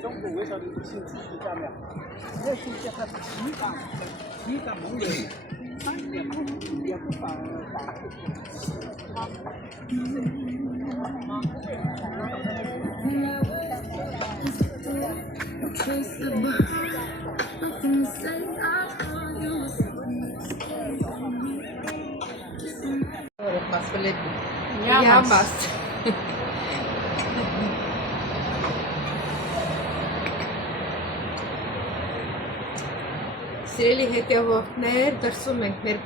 中国为啥你不兴趣去干嘛？那是叫他体感能力，也不把。Yamaz. Սիրելի հետևորդներ, դրսում ենք մեր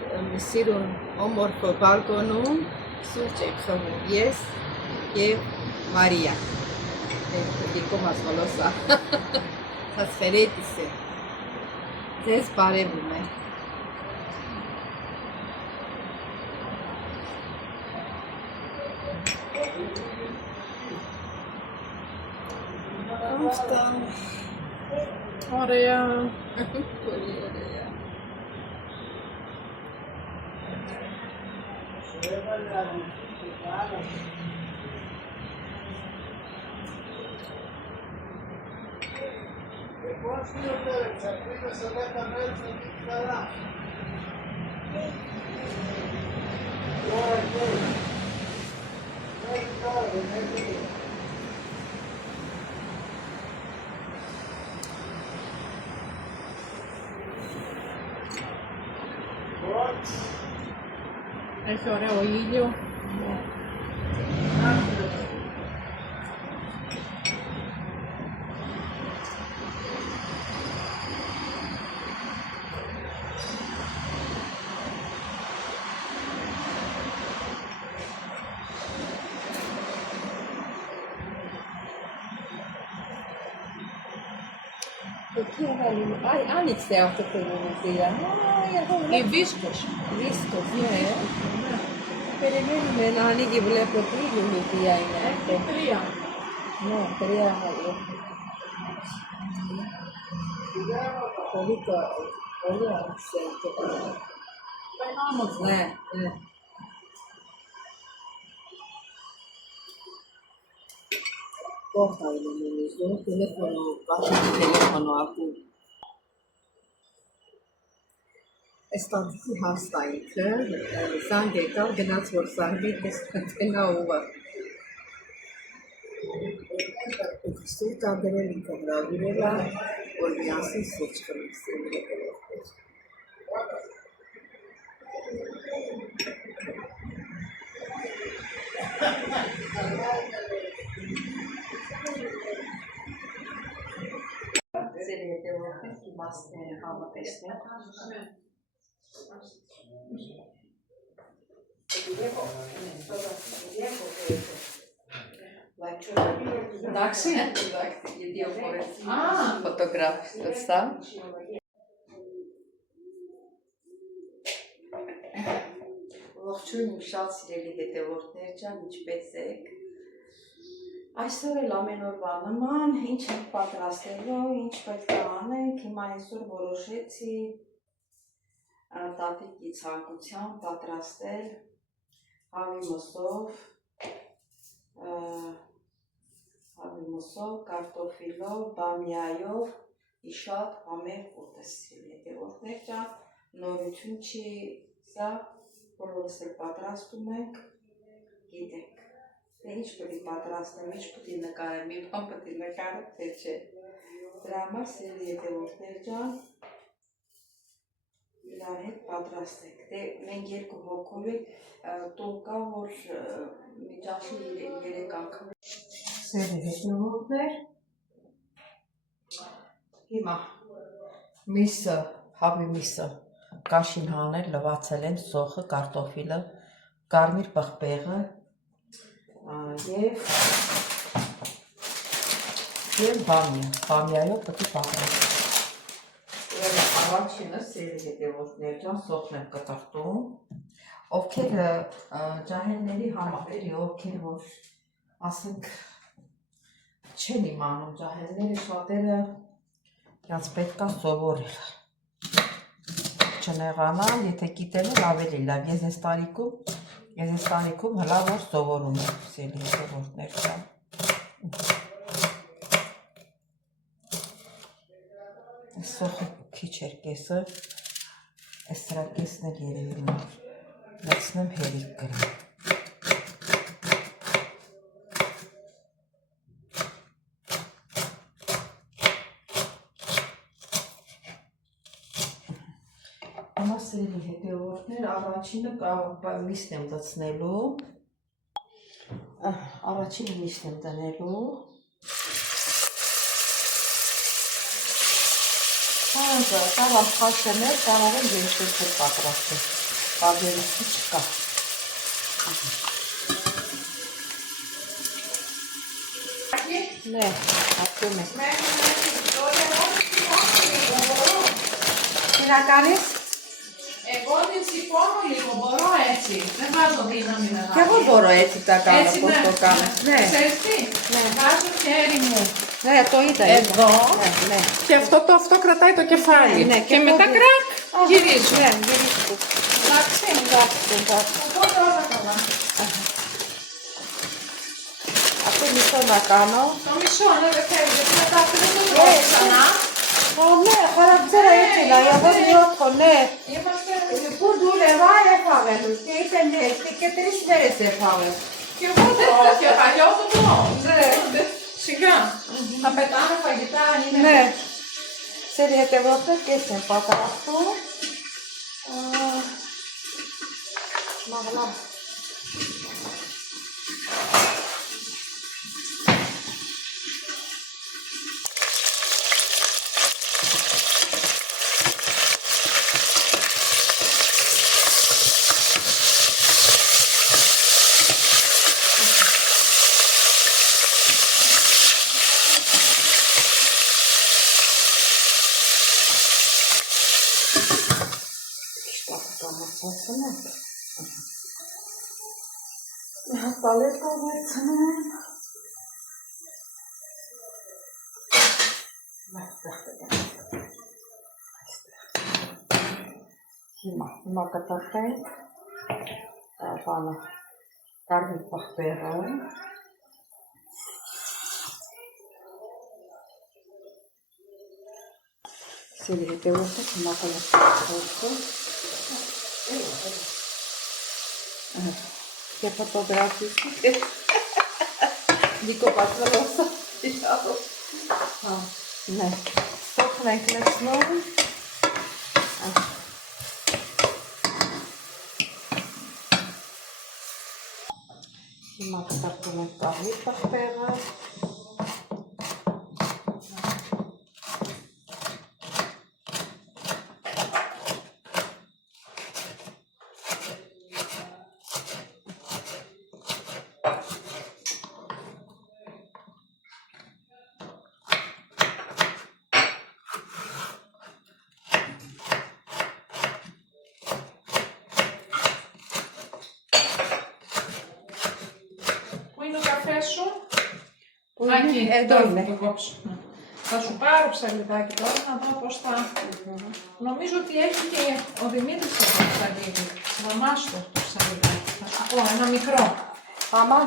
սիրուն օմորֆո բալկոնում սուրճ ենք խմում ես և Մարիա դիրկում ասվոլոսա սաց խերետիս է ձեզ բարևում է Устал. Орея. Eso ahora oído. Ai, antes de alta comunidade. И вискус. Viscos, né? Перемену менани ги вле потрили ми тия и не. Трия. No, quería Polito, olha, certo. Vamos. Ναι, ναι. Porta il mio telefono, faccio il telefono a cui. Ստացի հաստայիքը, զանգ եկավ, գնաց որ զանգի տեսնա ուղը։ Սուրճ ադրել ինքը հրավիրել է, որ միասին սուրճ խմենք սիրելի հետևորդներ։ Սիրելի հետևորդներ, իմաստն է համատեսնել։ Такси? Фотограф ստացա։ Ողջույն իմ շատ սիրելի հետևորդներ ջան, ինչպե՞ս եք։ Այսօր էլ ամեն օրվա նման, ինչ ենք պատրաստելու, ինչ պետք է անենք, հիմա այսօր որոշեցի տատիկի ցանկությամբ պատրաստել հավի մսով, կարտոֆիլով, բամիայով, իշատ համեղ ուտես հետևորդներ ջան, նորություն չի սա, բոլորս էլ պատրաստում ենք, գիտենք, թե ինչ պետք է պատրաստեմ, ինչ պետք է նկարեմ, մի բան պետք է նկարեմ, թե չէ, դրա համար սիրելի հետևորդներ ջան, իրար հետ պատրաստենք, դե մենք երկու հոգով ենք, տուն կա, որ միջաշի 3 անգամ սերի հետևորդներ, հիմա միսը, հավի միսը, կաշին հանել, լվացել եմ սոխը, կարտոֆիլը, կարմիր պղպեղը և բամիայով պետք է պատրաստել։ Առաջինը սերի հետևորդներ ջան, սոխն եմ կտրտում, ովքեր ջահելների համար էլի, ովքեր որ ասենք չեն իմանում ջահելները շատերը իրաց պետք է սովորել չնեղանալ, եթե գիտել էլ ավելի լավ, ես այս տարիքում Ես այս տանիքում հլա որ սովորում եմ սելի հետևորդներ կան։ Այս սոխը քիչ էր կեսը, այս սրա կեսն էլ երևի լցնեմ հերիք գրեմ։ Հիմա սերի հետևորդներ առաջինը միսն եմ լցնելու, առաջինը միսն եմ դնելու, կարող խաշենել, կարող եմ երկրորդը պատրաստել, տարբերություն չկա։ Նե, ապտում է։ Քինականից Egodici pomoli borò eci, ne vado vino minerale. Che vuol borò eci da casa, Eci posto cane? Ne. Sesti, βάζω χέρι μου Ναι, το είδα. εδώ Ναι. και αυτό κρατάει το κεφάλι. Ναι, και μετά κρακ γυρίζω. Ναι, γυρίζω. Εντάξει, Εντάξει. οπότε όλα καλά. Αυτό μισό να κάνω. Το μισό, ναι, δεν θέλει, γιατί μετά δεν το τρώω ξανά. Ναι, χαρακτήρα έτσι, να εγώ νιώθω, ναι. Είμαστε... Πού δούλευα έφαγε, και ήταν έτσι και 3 μέρες έφαγε. Και εγώ τρώω, και παλιό το τρώω. Ναι, σιγά. Θα πετάμε φαγητά, είναι... Ναι. Σε διατεβρώσω και σε πάτα αυτό. Μαγλά. Paleta վերցնեմ։ Հիմա կտախենք բանը կարմիր պղպեղը։ Սերի հետևորդը հիմա կլացնեմ։ Я фотографию. Дико патлоса. Не. Сохнем клеснову. Հիմա կտակում ենք կարմիր պղպեղը։ Εδώ είναι. Το κόψω. Θα σου πάρω ψαλιδάκι τώρα να δω πώς θα... Νομίζω ότι έχει και ο Δημήτρης το ψαλίδι. Μαμάς το ψαλιδάκι. Θα σου πω, ένα μικρό. Μαμά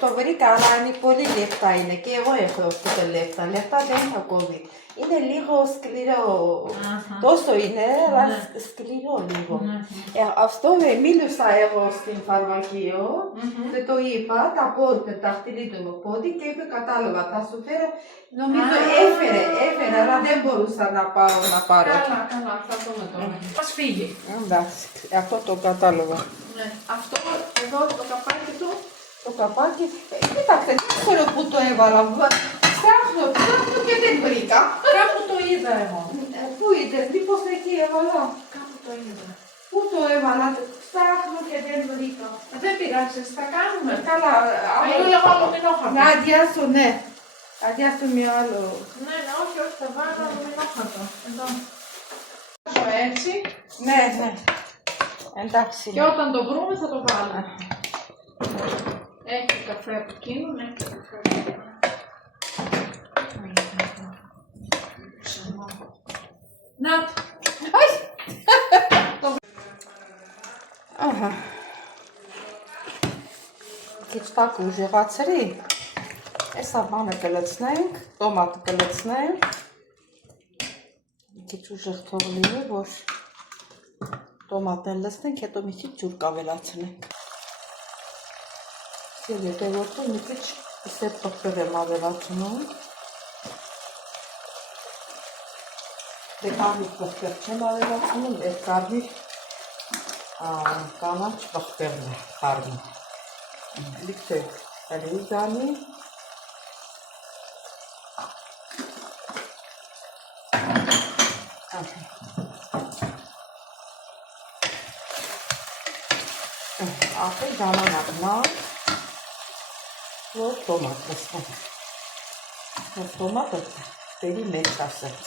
το βρήκα, αλλά είναι πολύ λεπτά είναι και εγώ έχω αυτό το λεπτά. Λεπτά δεν έχω κόβει. Είναι λίγο σκληρό. Τόσο είναι, αλλά σκληρό λίγο. Αυτό μίλησα εγώ στην φαρμακείο και το είπα, τα δάχτυλη του πόδι και είπε κατάλαβα, θα σου φέρω. Νομίζω έφερε, αλλά δεν μπορούσα να πάω να πάρω. Καλά, θα δούμε τώρα. Μας φύγει. Εντάξει, αυτό το κατάλαβα. Αυτό εδώ το καπάκι του. Το καπάκι, κοιτάξτε, δεν ξέρω πού το έβαλα. Ψάχνω και δεν βρήκα. Κάπου το είδα εγώ. Πού είδες, μήπως εκεί έβαλα. Κάπου το είδα. Πού το έβαλα, ψάχνω και δεν βρήκα. Δεν πειράζει, θα κάνουμε. Καλά, Αλλιώς εγώ αλουμινόχαρτο. να αδειάσω, ναι. Αδειάσω μια άλλο. Ναι, όχι, θα βάλω αλουμινόχαρτο. Εδώ. Βάζω έτσι. Ναι. Εντάξει. Και όταν το βρούμε θα το βάλουμε. Έχει καφέ από εκείνον, έχει καφέ από εκείνον. Να το. տակ ուժեղացրի, այսա բանը կլցնենք, տոմատը կլցնենք, քիչ ուժեղ թող լինի, որ տոմատն լցնենք, հետո մի քիչ ջուր կավելացնենք։ Հետևորդը մի քիչ սեփ պղպեղ եմ ավելացնում։ Դե կարմիր պղպեղ չեմ ավելացնում, այդ կարմիր կանաչ պղպեղն է կարմիր։ Լիքը ռիզանի ապել ժամանակնա որ տոմատ լսնենք, որ տոմատը տերի մեջ ասենց։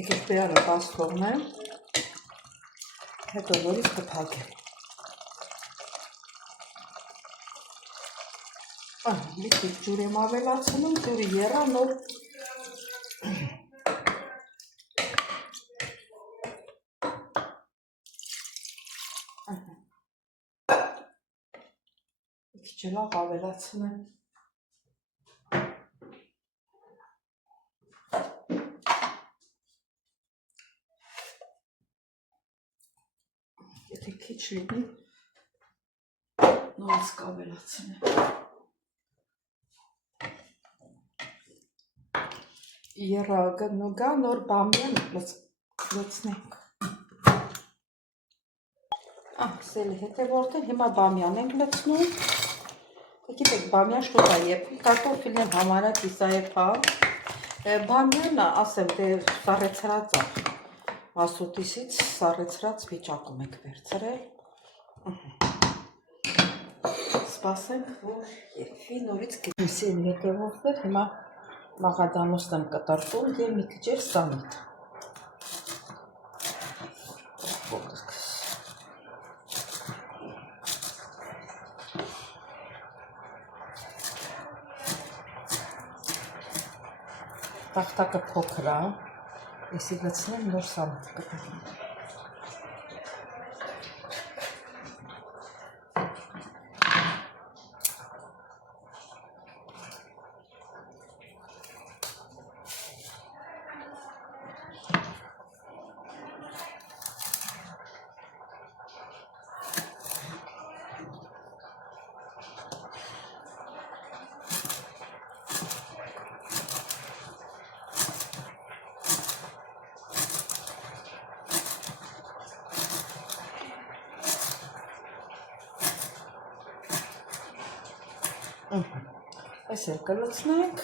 Եկեք բերանը բաց թողնեմ, հետո նորից կփակեմ։ Մի քիչ ջուր եմ ավելացնում, ջուրը եռա նոր մի քիչ լավ ավելացնեմ։ Եթե քիչ լինի, նորից կավելացնեմ։ Եռագը նուգա նոր բամյան լցնենք։ Սելի հետևորդը հիմա բամյան ենք լցնում։ Գիտեք, բամյան շուտ է եփում, կարտոֆիլն համարյա կիսաեփա։ Բամյանը, ասեմ, դե սառեցրած է։ Մասուտիսից սառեցրած վիճակում եք վերցրել։ Սպասենք, որ եփվի նորից գցին հետևորդներ, հիմա մաղադանոցն եմ կտրտում և մի քիչ սանիթ։ Տախտակը փոքր է, եսի լցնեմ նոր սանիթ կտրտում։ Այս էլ կլցնենք։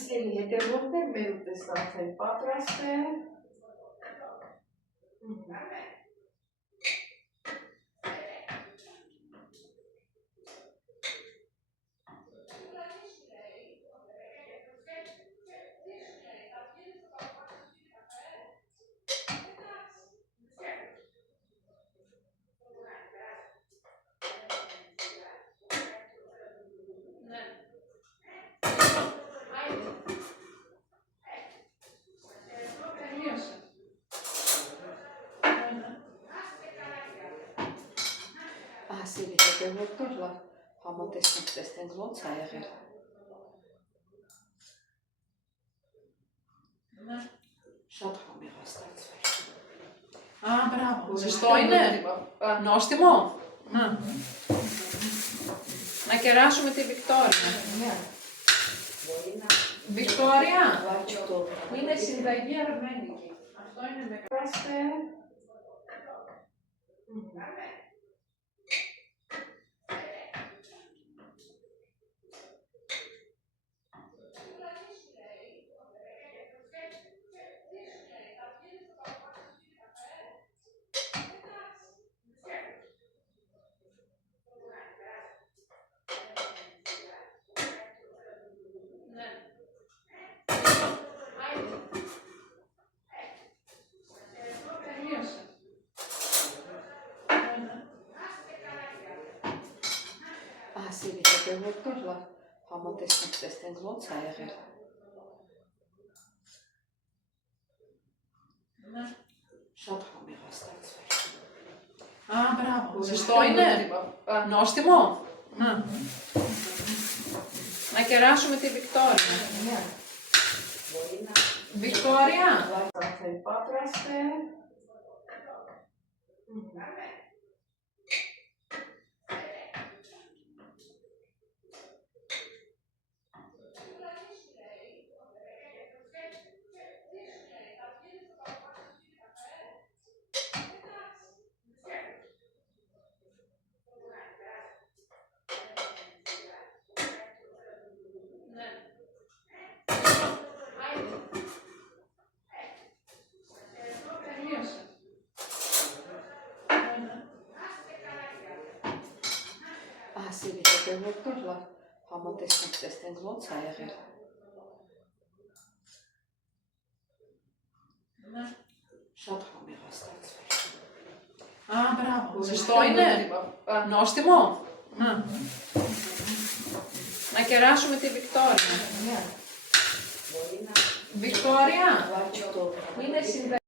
Սելի հետևորդներ մեր ուտեստանց են պատրաստել։ Սելի հետևորդներ լավ համատեսնենք, տեսնենք ոնց է եղել։ Շատ համեղ է ստացվել։ Bravo. Застойне? Ноστимо? Να κεράσουμε τη Βικτόρια. Βικτόρια, είναι συνταγή αρμένικη. Αυτό είναι με κάστε. Ասելի հետևորդներ լավ համատեսնենք տեսնենք ոնց է եղել։ Շատ համեղ է ստացվել։ Բրավո, զստոյնը, նոստիմո, Накерашουμε τη Վիկտորիա։ Վիկտորիա։ Արդեն պատրաստ է։ Ասելի հետևորդներ լավ համատեսնենք տեսնենք ոնց է եղել։ Շատ համեղ է ստացվել։ Բրավո, զստոյնը, նոստիմո, Накерашουμε τη Վիկտորիա։ Վիկտորիա։ Լավ չկով։ Մինը